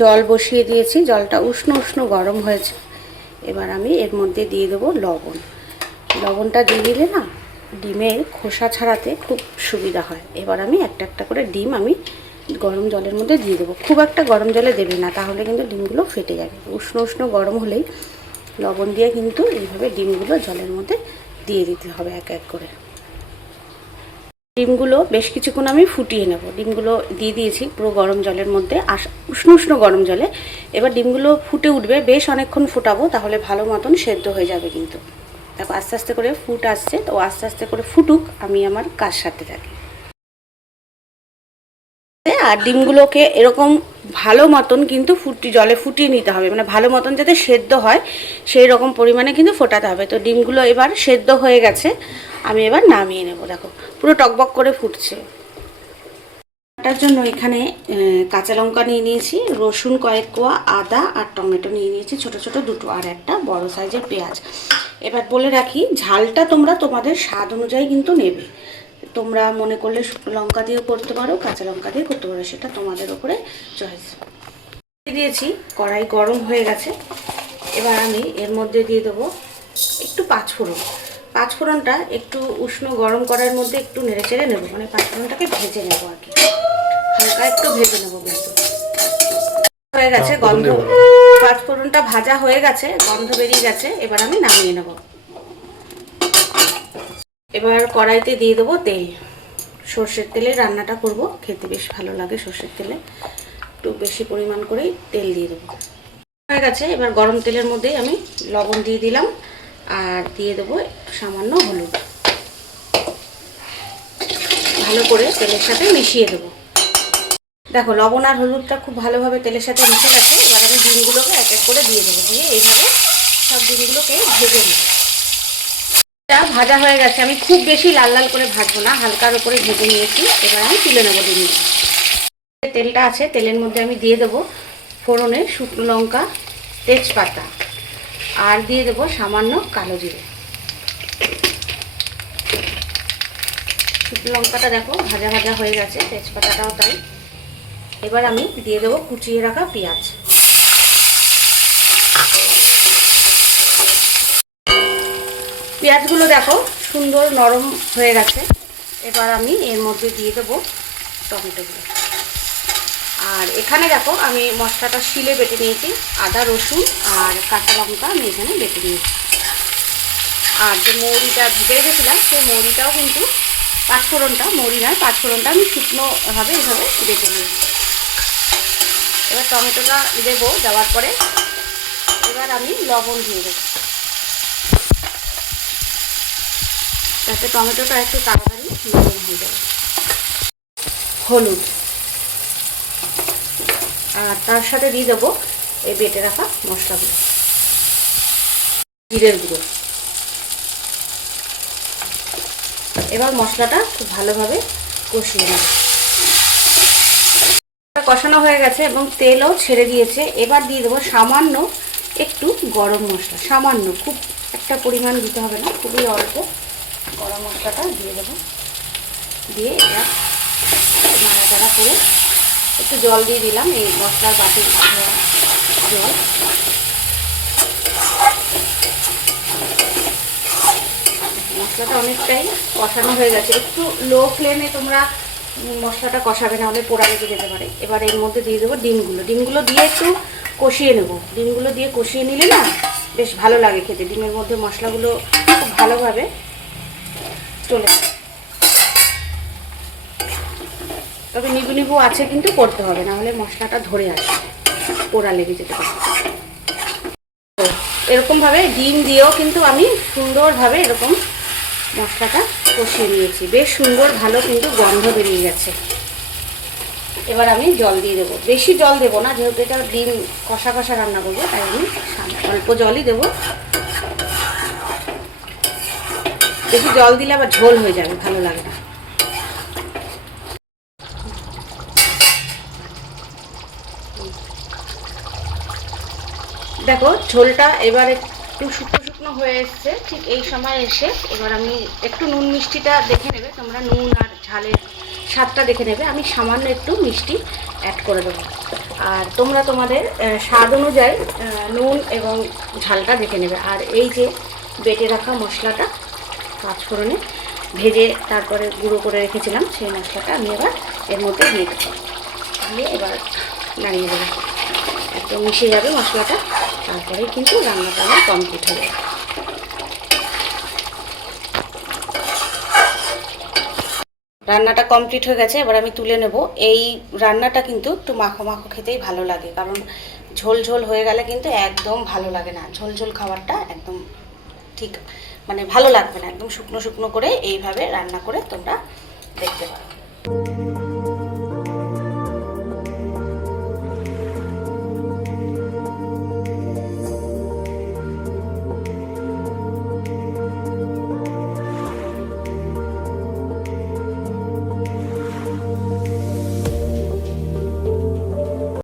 জল বসিয়ে দিয়েছি, জলটা উষ্ণ উষ্ণ গরম হয়েছে। এবার আমি এর মধ্যে দিয়ে দেবো লবণ। লবণটা দিয়ে দিলে না ডিমের খোসা ছাড়াতে খুব সুবিধা হয়। এবার আমি একটা একটা করে ডিম আমি গরম জলের মধ্যে দিয়ে দেবো। খুব একটা গরম জলে দেবে না, তাহলে কিন্তু ডিমগুলো ফেটে যাবে। উষ্ণ উষ্ণ গরম হলেই লবণ দিয়ে কিন্তু এইভাবে ডিমগুলো জলের মধ্যে দিয়ে দিতে হবে এক এক করে। ডিমগুলো বেশ কিছুক্ষণ আমি ফুটিয়ে নেব। ডিমগুলো দিয়ে দিয়েছি পুরো গরম জলের মধ্যে, উষ্ণ উষ্ণ গরম জলে। এবার ডিমগুলো ফুটে উঠবে, বেশ অনেকক্ষণ ফোটাবো, তাহলে ভালো মতন সেদ্ধ হয়ে যাবে। কিন্তু দেখো আস্তে আস্তে করে ফুট আসছে, তো আস্তে আস্তে করে ফুটুক, আমি আমার কাজ সারতে থাকি। আর ডিমগুলোকে এরকম ভালো মতন কিন্তু জলে ফুটিয়ে নিতে হবে, মানে ভালো মতন যাতে সেদ্ধ হয় সেই রকম পরিমাণে কিন্তু ফোটাতে হবে। তো ডিমগুলো এবার সেদ্ধ হয়ে গেছে, আমি এবার নামিয়ে নেব। দেখো পুরো টকবক করে ফুটছে। তার জন্য এখানে কাঁচা লঙ্কা নিয়ে নিয়েছি, রসুন কয়েক কোয়া, আদা আর টমেটো নিয়ে নিয়েছি ছোট ছোট দুটো, আর একটা বড় সাইজের পেঁয়াজ। এবার বলে রাখি, ঝালটা তোমরা তোমাদের স্বাদ অনুযায়ী কিন্তু নেবে। তোমরা মনে করলে লঙ্কা দিয়েও করতে পারো, কাঁচা লঙ্কা দিয়ে করতে পারো, সেটা তোমাদের উপরে চয়েস। দিয়েছি, কড়াই গরম হয়ে গেছে। এবার আমি এর মধ্যে দিয়ে দেবো একটু পাঁচফোড়ন। পাঁচফোড়নটা একটু উষ্ণ গরম করার মধ্যে একটু নেড়ে চেড়ে নেবো, মানে পাঁচফোড়নটাকে ভেজে নেবো আর কি, হালকা একটু ভেজে নেবো। কিন্তু হয়ে গেছে গন্ধ, পাঁচফোড়নটা ভাজা হয়ে গেছে, গন্ধ বেরিয়ে গেছে। এবার আমি নামিয়ে নেব। এবার কড়াইতে দিয়ে দেবো তেল। সর্ষের তেলে রান্নাটা করব, খেতে বেশ ভালো লাগে সর্ষের তেলে, একটু বেশি পরিমাণ করেই তেল দিয়ে দেবো। হয়ে গেছে, এবার গরম তেলের মধ্যেই আমি লবণ দিয়ে দিলাম, আর দিয়ে দেবো সামান্য হলুদ। ভালো করে তেলের সাথে মিশিয়ে দেবো। দেখো লবণ আর হলুদটা খুব ভালোভাবে তেলের সাথে মিশে গেছে। এবার আমি ডিমগুলোকে এক এক করে দিয়ে দেবো, দিয়ে এইভাবে সব ডিমগুলোকে ভেজে নেব। এটা ভাজা হয়ে গেছে, আমি খুব বেশি লাল লাল করে ভাজবো না, হালকার উপরে ভেজে নিয়েছি। এবার আমি তুলে নেবো ডিমগুলো। তেলটা আছে, তেলের মধ্যে আমি দিয়ে দেবো ফোড়নে শুকনো লঙ্কা, তেজপাতা, আর দিয়ে দেবো সামান্য কালো জিরে। শুকনো লঙ্কাটা দেখো ভাজা ভাজা হয়ে গেছে, তেজপাতাটাও তাই। এবার আমি দিয়ে দেবো কুচিয়ে রাখা পেঁয়াজ। পেঁয়াজগুলো দেখো সুন্দর নরম হয়ে গেছে। এবার আমি এর মধ্যে দিয়ে দেবো টমেটোগুলো। আর এখানে দেখো আমি মশলাটা শিলে বেটে নিয়েছি, আদা রসুন আর কাঁচা লঙ্কা আমি এখানে বেটে নিয়েছি। আর যে মৌরিটা ভিজে রেখেছিলাম সেই মৌরিটাও কিন্তু, পাঁচফোড়নটা মৌরি নয়, পাঁচফোড়নটা আমি শুকনোভাবে এইভাবে বেটে নিয়েছি। এবার টমেটোটা দেবো, দেওয়ার পরে এবার আমি লবণ দিয়ে দেবো, যাতে টমেটোটা একটু তাড়াতাড়ি নরম হয়ে যাবে। হলুদ, আর তার সাথে দিয়ে দেবো এই বেটে রাখা মশলাগুলো, জিরের গুঁড়ো। এবার মশলাটা খুব ভালোভাবে কষিয়ে নেব। কষানো হয়ে গেছে এবং তেলও ছেড়ে দিয়েছে। এবার দিয়ে দেবো সামান্য একটু গরম মশলা, সামান্য, খুব একটা পরিমাণ দিতে হবে না, খুবই অল্প গরম মশলাটা দিয়ে দেবো। দিয়ে এটা নাড়াচাড়া করে একটু জল দিয়ে দিলাম, এই মশলার বাটির জল। মশলাটা অনেকটাই কষানো হয়ে গেছে। একটু লো ফ্লেমে তোমরা মশলাটা কষাবে, নাহলে পোড়া লেগে যেতে পারে। এবার এর মধ্যে দিয়ে দেবো ডিমগুলো। ডিমগুলো দিয়ে একটু কষিয়ে নেব। ডিমগুলো দিয়ে কষিয়ে নিলে না বেশ ভালো লাগে খেতে। ডিমের মধ্যে মশলাগুলো খুব ভালোভাবে চলে যায়। তবে নিবু নিবু আছে কিন্তু করতে হবে, নাহলে মশলাটা ধরে আসবে, পোড়া লেগে যেতে পারে। এরকমভাবে ডিম দিয়েও কিন্তু আমি সুন্দরভাবে এরকম মশলাটা কষিয়ে নিয়েছি। বেশ সুন্দর ভালো কিন্তু গন্ধ বেরিয়ে গেছে। এবার আমি জল দিয়ে দেবো, বেশি জল দেবো না, যেহেতু এটা ডিম কষা কষা রান্না করবো, তাই আমি অল্প জলই দেবো। বেশি জল দিলে আবার ঝোল হয়ে যাবে, ভালো লাগে না। দেখো ঝোলটা এবার একটু শুকনো শুকনো হয়ে এসছে। ঠিক এই সময় এসে এবার আমি একটু নুন মিষ্টিটা দেখে নেবে তোমরা, নুন আর ঝালের স্বাদটা দেখে নেবে। আমি সামান্য একটু মিষ্টি অ্যাড করে দেবো। আর তোমরা তোমাদের স্বাদ অনুযায়ী নুন এবং ঝালটা দেখে নেবে। আর এই যে বেটে রাখা মশলাটা পাঁচফোড়নে ভেজে তারপরে গুঁড়ো করে রেখেছিলাম, সেই মশলাটা আমি এবার এর মধ্যে দিয়ে দেবো, দিয়ে এবার নাড়িয়ে দেবো, একদম মিশে যাবে মশলাটা, তারপরে কিন্তু রান্নাটা আমার কমপ্লিট হয়ে যাবে। রান্নাটা কমপ্লিট হয়ে গেছে, এবার আমি তুলে নেব। এই রান্নাটা কিন্তু একটু মাখো মাখো খেতেই ভালো লাগে, কারণ ঝোল ঝোল হয়ে গেলে কিন্তু একদম ভালো লাগে না, ঝোল ঝোল খাবারটা একদম ঠিক মানে ভালো লাগবে না। একদম শুকনো শুকনো করে এইভাবে রান্না করে তোমরা দেখতে পারো।